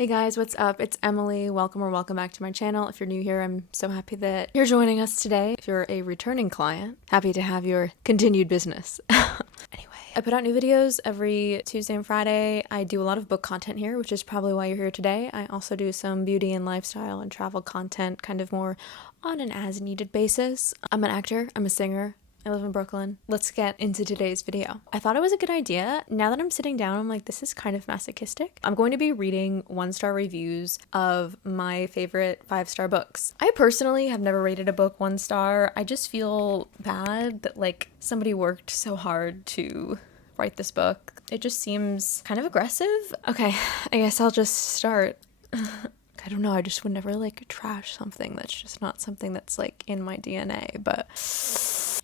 Hey guys, what's up? It's Emily. Welcome back to my channel. If you're new here, I'm so happy that you're joining us today. If you're a returning client, happy to have your continued business. Anyway, I put out new videos every Tuesday and Friday. I do a lot of book content here, which is probably why you're here today. I also do some beauty and lifestyle and travel content, kind of more on an as-needed basis. I'm an actor. I'm a singer. I live in Brooklyn. Let's get into today's video. I thought it was a good idea. Now that I'm sitting down, I'm like, this is kind of masochistic. I'm going to be reading 1-star reviews of my favorite 5-star books. I personally have never rated a book 1 star. I just feel bad that like somebody worked so hard to write this book. It just seems kind of aggressive. Okay, I guess I'll just start. I don't know, I just would never like trash something that's just not something that's like in my DNA, but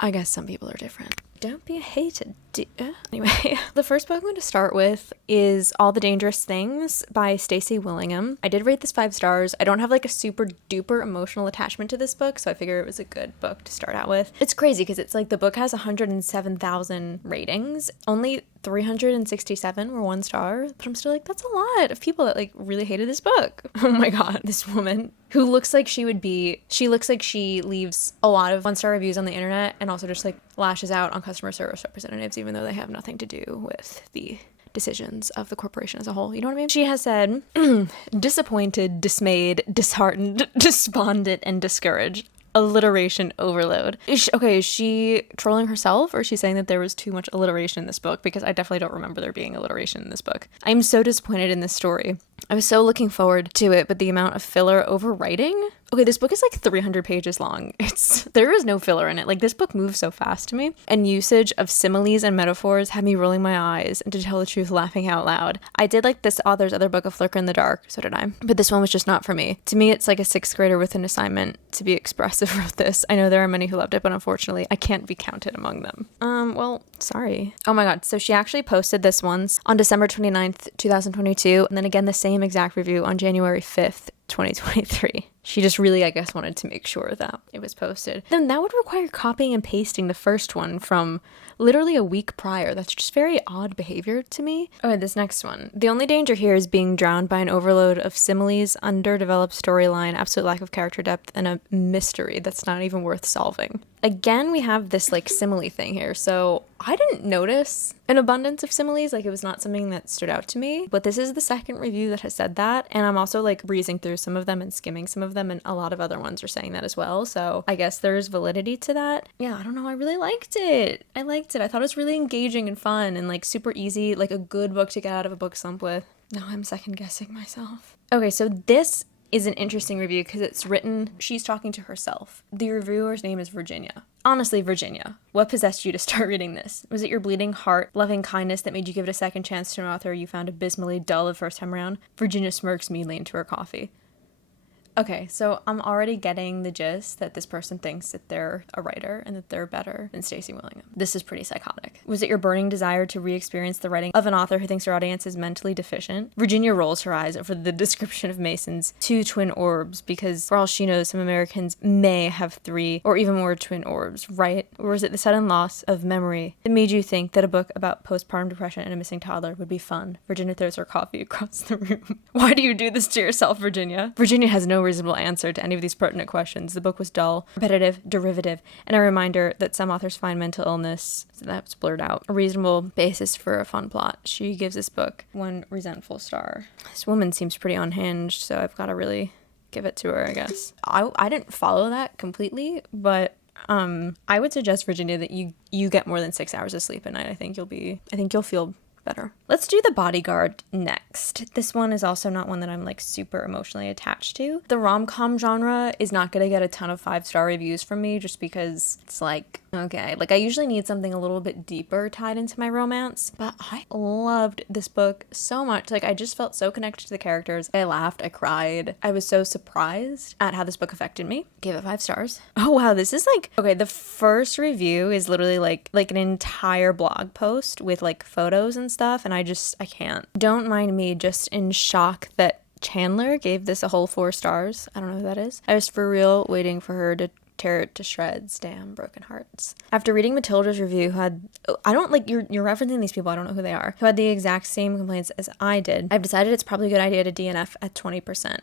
I guess some people are different. Don't be a hater, dear. Anyway, the first book I'm going to start with is All the Dangerous Things by Stacey Willingham. I did rate this 5 stars. I don't have like a super duper emotional attachment to this book, so I figure it was a good book to start out with. It's crazy because it's like the book has 107,000 ratings. Only 367 were 1 star, but I'm still like, that's a lot of people that like really hated this book. Oh my god, this woman who looks like she looks like she leaves a lot of 1-star reviews on the internet and also just like lashes out on customer service representatives even though they have nothing to do with the decisions of the corporation as a whole. You know what I mean? She has said, disappointed, dismayed, disheartened, despondent, and discouraged. Alliteration overload. Is she trolling herself, or is she saying that there was too much alliteration in this book? Because I definitely don't remember there being alliteration in this book. I'm so disappointed in this story. I was so looking forward to it, but the amount of filler overwriting. Okay, this book is like 300 pages long. There is no filler in it. Like, this book moves so fast to me, and usage of similes and metaphors had me rolling my eyes and, to tell the truth, laughing out loud. I did like this author's other book, A Flicker in the Dark, so did I. But this one was just not for me. To me, it's like a 6th grader with an assignment to be expressive wrote this. I know there are many who loved it, but unfortunately, I can't be counted among them. Well, sorry. Oh my god, so she actually posted this once on December 29th, 2022, and then again the same exact review on January 5th, 2023. She just really, I guess, wanted to make sure that it was posted. Then that would require copying and pasting the first one from literally a week prior. That's just very odd behavior to me. Okay, this next one. The only danger here is being drowned by an overload of similes, underdeveloped storyline, absolute lack of character depth, and a mystery that's not even worth solving. Again, we have this like simile thing here. So I didn't notice an abundance of similes. Like, it was not something that stood out to me, but this is the second review that has said that. And I'm also like breezing through some of them and skimming some of them, and a lot of other ones are saying that as well. So I guess there's validity to that. Yeah, I don't know. I really liked it. I thought it was really engaging and fun and like super easy, like a good book to get out of a book slump with. Now I'm second guessing myself. Okay, so this is an interesting review because it's written, she's talking to herself. The reviewer's name is Virginia. Honestly, Virginia, what possessed you to start reading this? Was it your bleeding heart, loving kindness that made you give it a second chance to an author you found abysmally dull the first time around? Virginia smirks meanly into her coffee. Okay, so I'm already getting the gist that this person thinks that they're a writer and that they're better than Stacey Willingham. This is pretty psychotic. Was it your burning desire to re-experience the writing of an author who thinks her audience is mentally deficient? Virginia rolls her eyes over the description of Mason's 2 twin orbs because, for all she knows, some Americans may have 3 or even more twin orbs, right? Or was it the sudden loss of memory that made you think that a book about postpartum depression and a missing toddler would be fun? Virginia throws her coffee across the room. Why do you do this to yourself, Virginia? Virginia has no reasonable answer to any of these pertinent questions. The book was dull, repetitive, derivative, and a reminder that some authors find mental illness, that's blurred out, a reasonable basis for a fun plot. She gives this book 1 resentful star. This woman seems pretty unhinged, so I've got to really give it to her, I guess. I didn't follow that completely, but I would suggest, Virginia, that you get more than 6 hours of sleep at night. I think you'll feel better. Let's do The Bodyguard next. This one is also not one that I'm like super emotionally attached to. The rom-com genre is not gonna get a ton of 5-star reviews from me just because it's like, okay, like I usually need something a little bit deeper tied into my romance, but I loved this book so much. Like, I just felt so connected to the characters. I laughed, I cried. I was so surprised at how this book affected me. Gave it 5 stars. Oh wow, this is like, okay, the first review is literally like an entire blog post with like photos and stuff, and I can't. Don't mind me, just in shock that Chandler gave this a whole 4 stars. I don't know who that is. I was for real waiting for her to tear it to shreds, damn broken hearts. After reading Matilda's review, who had, I don't like, you're referencing these people, I don't know who they are, who had the exact same complaints as I did, I've decided it's probably a good idea to DNF at 20%.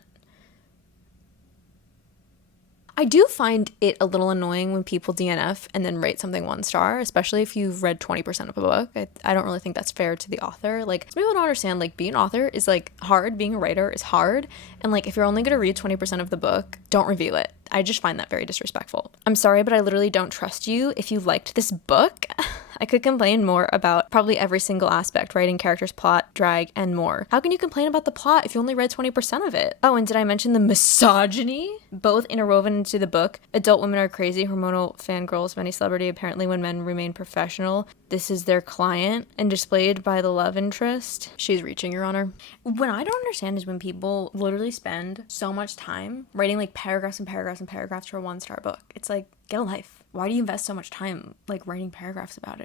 I do find it a little annoying when people DNF and then rate something 1 star, especially if you've read 20% of a book. I don't really think that's fair to the author. Like, some people don't understand, like, being an author is, like, hard. Being a writer is hard. And, like, if you're only going to read 20% of the book, don't review it. I just find that very disrespectful. I'm sorry, but I literally don't trust you. If you liked this book, I could complain more about probably every single aspect, writing, characters, plot, drag, and more. How can you complain about the plot if you only read 20% of it? Oh, and did I mention the misogyny? Both interwoven into the book. Adult women are crazy, hormonal fangirls, many celebrity. Apparently when men remain professional, this is their client, and displayed by the love interest. She's reaching, Your Honor. What I don't understand is when people literally spend so much time writing like paragraphs and paragraphs and paragraphs for a 1-star book. It's like, get a life. Why do you invest so much time like writing paragraphs about it?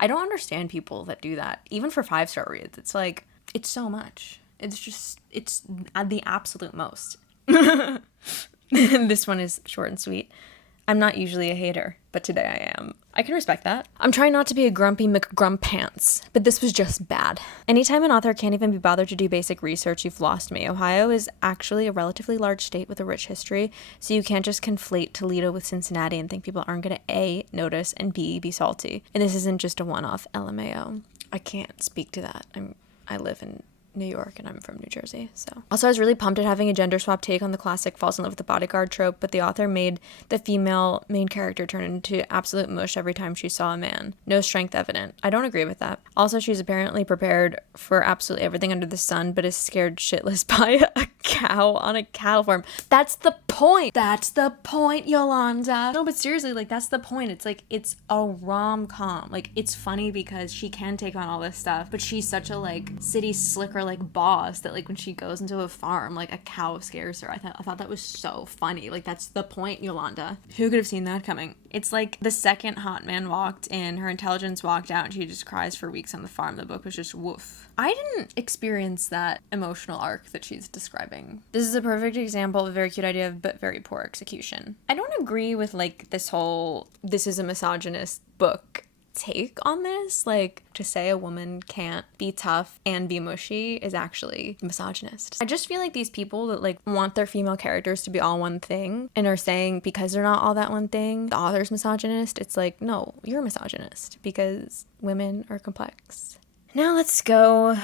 I don't understand people that do that. Even for 5-star reads, it's like, it's so much. It's at the absolute most. This one is short and sweet. I'm not usually a hater, but today I am. I can respect that. I'm trying not to be a grumpy McGrumpants, but this was just bad. Anytime an author can't even be bothered to do basic research, you've lost me. Ohio is actually a relatively large state with a rich history, so you can't just conflate Toledo with Cincinnati and think people aren't going to A, notice, and B, be salty. And this isn't just a one-off, LMAO. I can't speak to that. I live in New York and I'm from New Jersey, so. Also, I was really pumped at having a gender swap take on the classic falls in love with the bodyguard trope, but the author made the female main character turn into absolute mush every time she saw a man. No strength evident. I don't agree with that. Also, she's apparently prepared for absolutely everything under the sun, but is scared shitless by a cow on a cattle farm. That's the point. That's the point, Yolanda. No, but seriously, like, that's the point. It's like, it's a rom-com. Like, it's funny because she can take on all this stuff, but she's such a, like, city slicker, like, boss that, like, when she goes into a farm, like, a cow scares her. I thought that was so funny. Like, that's the point, Yolanda. Who could have seen that coming? It's like the second hot man walked in, her intelligence walked out, and she just cries for weeks on the farm. The book was just woof. I didn't experience that emotional arc that she's describing. This is a perfect example of a very cute idea, but very poor execution. I don't agree with, like, this whole, this is a misogynist book take on this. Like, to say a woman can't be tough and be mushy is actually misogynist. I just feel like these people that, like, want their female characters to be all one thing and are saying because they're not all that one thing, the author's misogynist. It's like, no, you're a misogynist because women are complex. Now let's go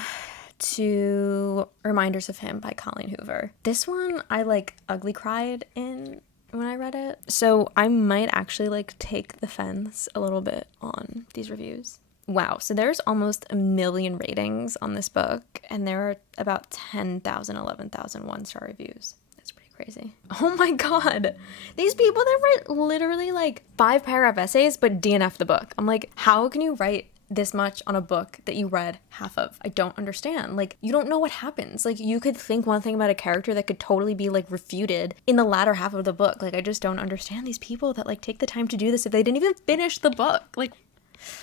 to Reminders of Him by Colleen Hoover. This one I, like, ugly cried in when I read it. So I might actually, like, take the fence a little bit on these reviews. Wow, so there's almost 1 million ratings on this book, and there are about 10,000, 11,000 1-star reviews. That's pretty crazy. Oh my god. These people that write literally, like, 5-paragraph essays, but DNF the book. I'm like, how can you write this much on a book that you read half of? I don't understand. Like, you don't know what happens. Like, you could think one thing about a character that could totally be, like, refuted in the latter half of the book. Like, I just don't understand these people that, like, take the time to do this if they didn't even finish the book. Like,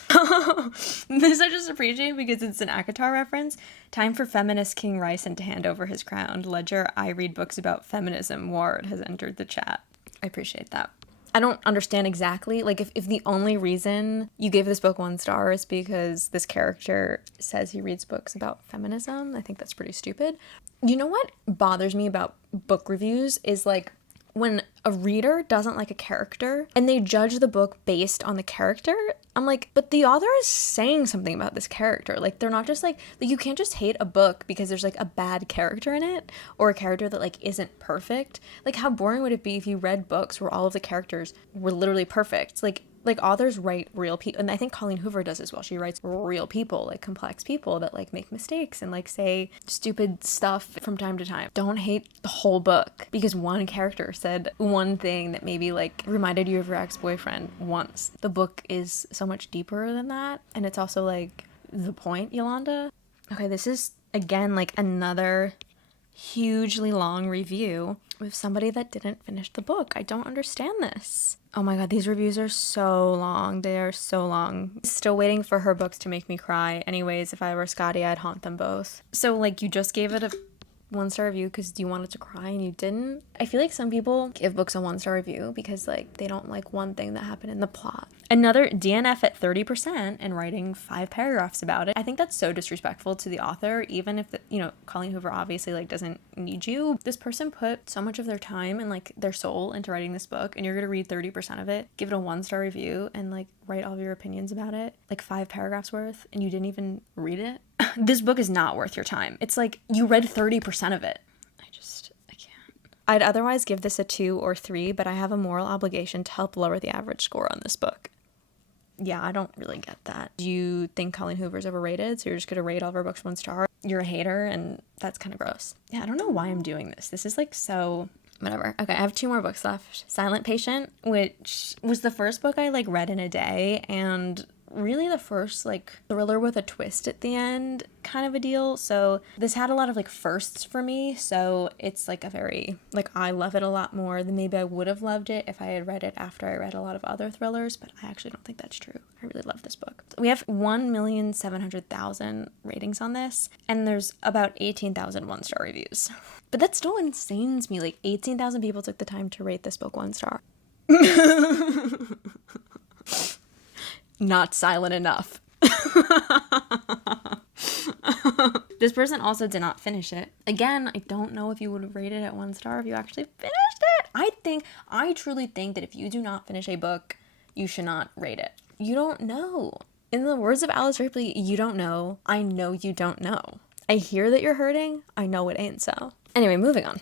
this I just appreciate because it's an ACOTAR reference. Time for feminist King Ryson to hand over his crown. Ledger, I read books about feminism. Ward has entered the chat. I appreciate that. I don't understand exactly, like, if the only reason you gave this book 1 star is because this character says he reads books about feminism, I think that's pretty stupid. You know what bothers me about book reviews is, like, when a reader doesn't like a character and they judge the book based on the character, I'm like, but the author is saying something about this character. Like, they're not just like you can't just hate a book because there's, like, a bad character in it or a character that, like, isn't perfect. Like, how boring would it be if you read books where all of the characters were literally perfect? Like authors write real people, and I think Colleen Hoover does as well. She writes real people, like, complex people that, like, make mistakes and, like, say stupid stuff from time to time. Don't hate the whole book because one character said one thing that maybe, like, reminded you of your ex-boyfriend once. The book is so much deeper than that, and it's also, like, the point, Yolanda. Okay, this is, again, like, another hugely long review with somebody that didn't finish the book. I don't understand this. Oh my god, these reviews are so long. They are so long. Still waiting for her books to make me cry. Anyways, if I were Scotty, I'd haunt them both. So, like, you just gave it a 1-star review because you wanted to cry and you didn't. I feel like some people give books a 1-star review because like they don't like one thing that happened in the plot. Another DNF at 30% and writing 5 paragraphs about it. I think that's so disrespectful to the author, even if, Colleen Hoover obviously like doesn't need you. This person put so much of their time and like their soul into writing this book, and you're gonna read 30% of it, give it a 1-star review, and like write all of your opinions about it, like 5 paragraphs worth, and you didn't even read it. This book is not worth your time. It's like you read 30% of it. I can't. I'd otherwise give this a 2 or 3, but I have a moral obligation to help lower the average score on this book. Yeah, I don't really get that. Do you think Colleen Hoover's overrated, so you're just gonna rate all of her books 1 star? You're a hater, and that's kind of gross. Yeah, I don't know why I'm doing this. This is like so... whatever. Okay, I have 2 more books left. Silent Patient, which was the first book I like read in a day, and really the first like thriller with a twist at the end kind of a deal. So this had a lot of like firsts for me, so it's like a very like I love it a lot more than maybe I would have loved it if I had read it after I read a lot of other thrillers, but I actually don't think that's true. I really love this book. We have 1,700,000 ratings on this, and there's about 18,000 1-star reviews. But that still insanes me. Like 18,000 people took the time to rate this book 1 star. Not silent enough. This person also did not finish it. Again, I don't know if you would have rated it at 1 star if you actually finished it. I truly think that if you do not finish a book, you should not rate it. You don't know. In the words of Alice Ripley, you don't know. I know you don't know. I hear that you're hurting. I know it ain't so. Anyway, moving on.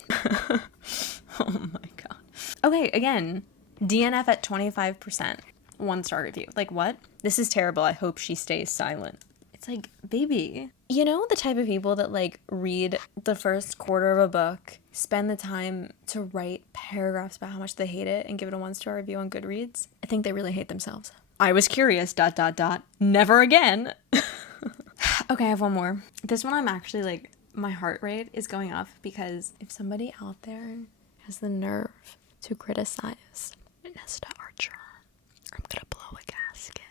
Oh my god. Okay, again, DNF at 25%. 1-star review. Like, what? This is terrible. I hope she stays silent. It's like, baby. You know the type of people that like read the first quarter of a book, spend the time to write paragraphs about how much they hate it, and give it a 1-star review on Goodreads? I think they really hate themselves. I was curious, ... Never again. Okay, I have one more. This one I'm actually like, my heart rate is going up because if somebody out there has the nerve to criticize Nesta Archer, I'm gonna blow a gasket.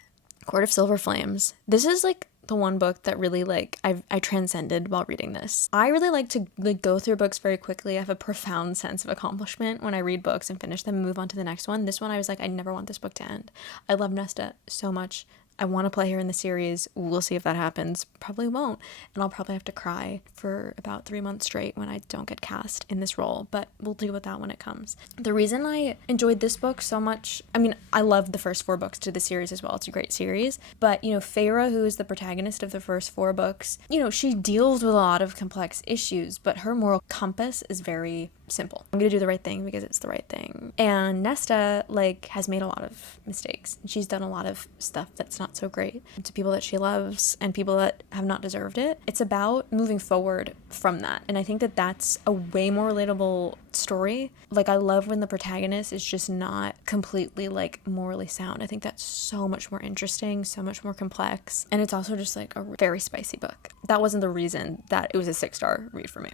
Court of Silver Flames. This is like the one book that really like I transcended while reading this. I really like to like go through books very quickly. I have a profound sense of accomplishment when I read books and finish them and move on to the next one. This one I was like, I never want this book to end. I love Nesta so much. I want to play her in the series. We'll see if that happens. Probably won't. And I'll probably have to cry for about 3 months straight when I don't get cast in this role, but we'll deal with that when it comes. The reason I enjoyed this book so much, I mean, I loved the first 4 books to the series as well. It's a great series. But, Feyre, who is the protagonist of the first 4 books, she deals with a lot of complex issues, but her moral compass is very simple. I'm gonna do the right thing because it's the right thing. And Nesta, has made a lot of mistakes. She's done a lot of stuff that's not so great to people that she loves and people that have not deserved it. It's about moving forward from that. And I think that that's a way more relatable story. I love when the protagonist is just not completely, morally sound. I think that's so much more interesting, so much more complex. And it's also just, a very spicy book. That wasn't the reason that it was a 6-star read for me.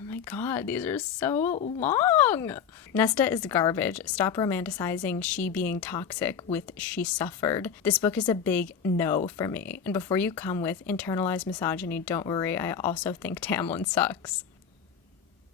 Oh my god, these are so long. Nesta is garbage. Stop romanticizing she being toxic with she suffered. This book is a big no for me. And before you come with internalized misogyny, don't worry, I also think Tamlin sucks.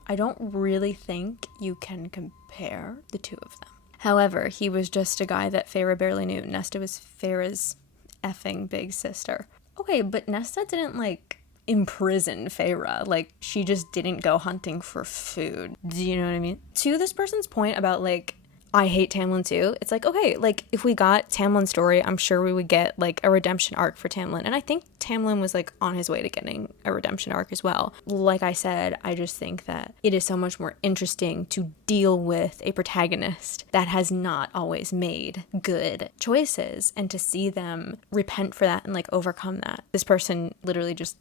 I don't really think you can compare the two of them. However, he was just a guy that Feyre barely knew. Nesta was Feyre's effing big sister. Okay, but Nesta didn't imprison Feyre. She just didn't go hunting for food. Do you know what I mean? To this person's point about I hate Tamlin too, it's okay, if we got Tamlin's story, I'm sure we would get a redemption arc for Tamlin. And I think Tamlin was on his way to getting a redemption arc as well. Like I said, I just think that it is so much more interesting to deal with a protagonist that has not always made good choices and to see them repent for that and overcome that. This person literally just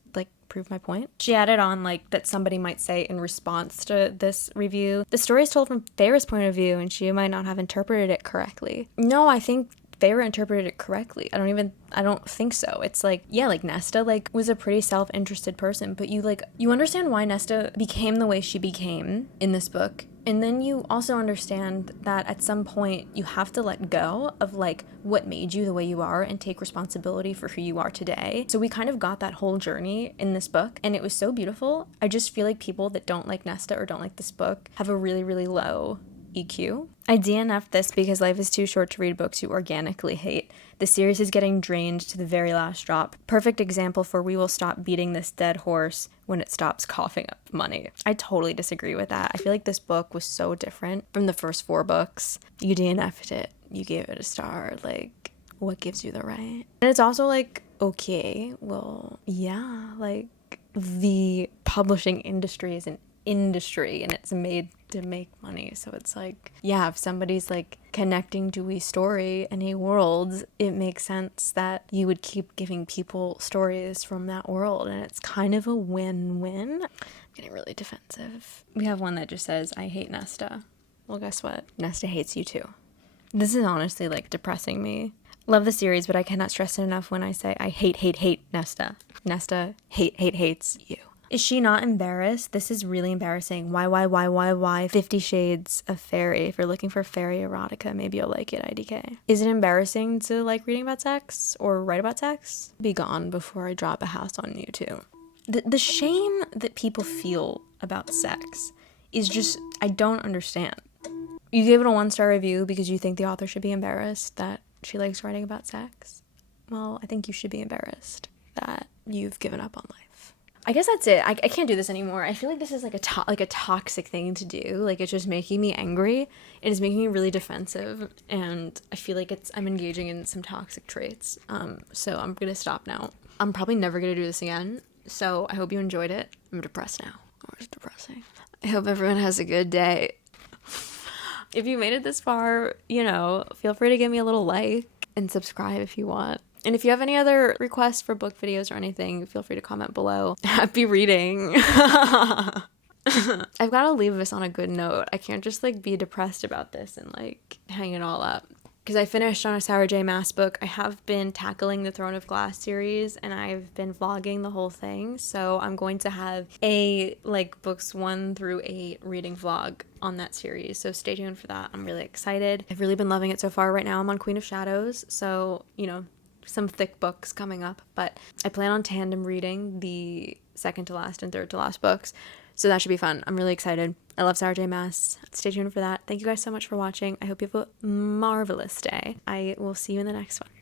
prove my point. She added on that somebody might say in response to this review, the story is told from Feyre's point of view and she might not have interpreted it correctly. No, I think Feyre interpreted it correctly. I don't think so. It's Nesta was a pretty self-interested person, but you understand why Nesta became the way she became in this book And then you also understand that at some point you have to let go of like what made you the way you are and take responsibility for who you are today. So we kind of got that whole journey in this book, and it was so beautiful. I just feel like people that don't like Nesta or don't like this book have a really, really low EQ. I DNF'd this because life is too short to read books you organically hate. The series is getting drained to the very last drop. Perfect example for we will stop beating this dead horse when it stops coughing up money. I totally disagree with that. I feel like this book was so different from the first 4 books. You DNF'd it. You gave it a star. Like, what gives you the right? And it's also like, okay, well, yeah, like the publishing industry is an industry and it's made to make money. So it's like, yeah, if somebody's like connecting to a story and a world, it makes sense that you would keep giving people stories from that world, and it's kind of a win-win. I'm getting really defensive. We have one that just says, I hate Nesta. Well, guess what? Nesta hates you too. This is honestly like depressing me. Love the series, but I cannot stress it enough when I say I hate Nesta. Nesta hates you. Is she not embarrassed? This is really embarrassing. Why? 50 Shades of Fairy. If you're looking for fairy erotica, maybe you'll like it, IDK. Is it embarrassing to like reading about sex or write about sex? Be gone before I drop a house on you too. The shame that people feel about sex is just, I don't understand. You gave it a 1-star review because you think the author should be embarrassed that she likes writing about sex. Well, I think you should be embarrassed that you've given up on life. I guess that's it. I can't do this anymore. I feel like this is like a toxic thing to do. Like, it's just making me angry. It is making me really defensive, and I feel like I'm engaging in some toxic traits. So I'm gonna stop now. I'm probably never gonna do this again. So I hope you enjoyed it. I'm depressed now. Or it's depressing. I hope everyone has a good day. If you made it this far, feel free to give me a little like and subscribe if you want. And if you have any other requests for book videos or anything, feel free to comment below. Happy reading. I've got to leave this on a good note. I can't just like be depressed about this and like hang it all up. Because I finished on a Sarah J. Maas book. I have been tackling the Throne of Glass series, and I've been vlogging the whole thing. So I'm going to have a like books 1 through 8 reading vlog on that series. So stay tuned for that. I'm really excited. I've really been loving it so far. Right now I'm on Queen of Shadows. So, some thick books coming up, but I plan on tandem reading the second to last and third to last books, so that should be fun. I'm really excited. I love Sarah J. Maas. Stay tuned for that. Thank you guys so much for watching. I hope you have a marvelous day. I will see you in the next one.